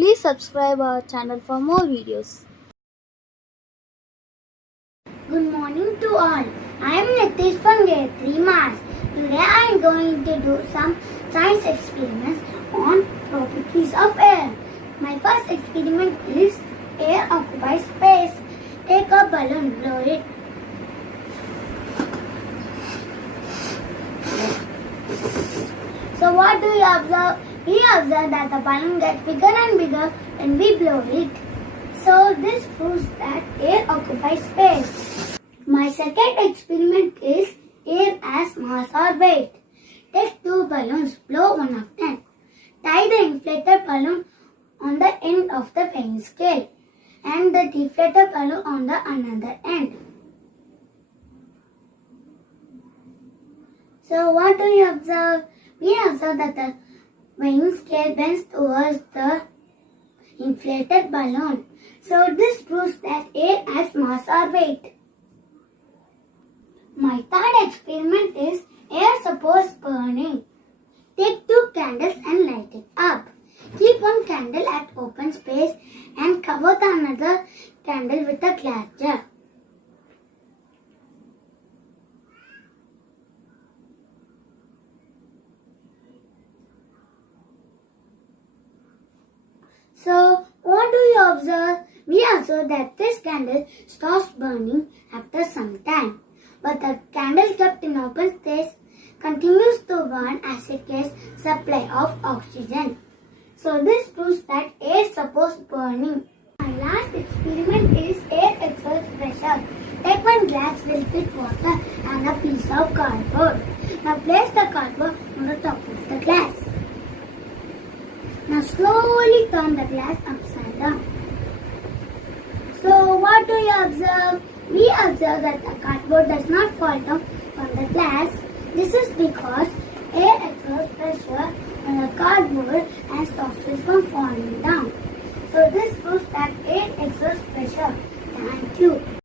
Please subscribe our channel for more videos. Good morning to all. I am Nithu from grade 3 Maths. Today I am going to do some science experiments on properties of air. My first experiment is air occupies space. Take a balloon, blow it. So what do we observe? We observe that the balloon gets bigger and bigger when we blow it. So this proves that air occupies space. My second experiment is air as mass or weight. Take two balloons, blow one of them. Tie the inflated balloon on the end of the weighing scale and the deflated balloon on the another end. So what do we observe? We observe that the weighing scale bends towards the inflated balloon. So this proves that air has mass or weight. My third experiment is air supports burning. Take two candles and light it up. Keep one candle at open space and cover the another candle with a glass jar. So, what do we observe? We observe that this candle stops burning after some time. But the candle kept in open space continues to burn as it gets supply of oxygen. So this proves that air supports burning. My last experiment is air exerts pressure. Take one glass filled with water and a piece of cardboard. Now place the cardboard on the top of the glass. Now slowly turn the glass upside down. So what do we observe? We observe that the cardboard does not fall down from the glass. This is because air exerts pressure on the cardboard and stops it from falling down. So this proves that air exerts pressure. Thank you.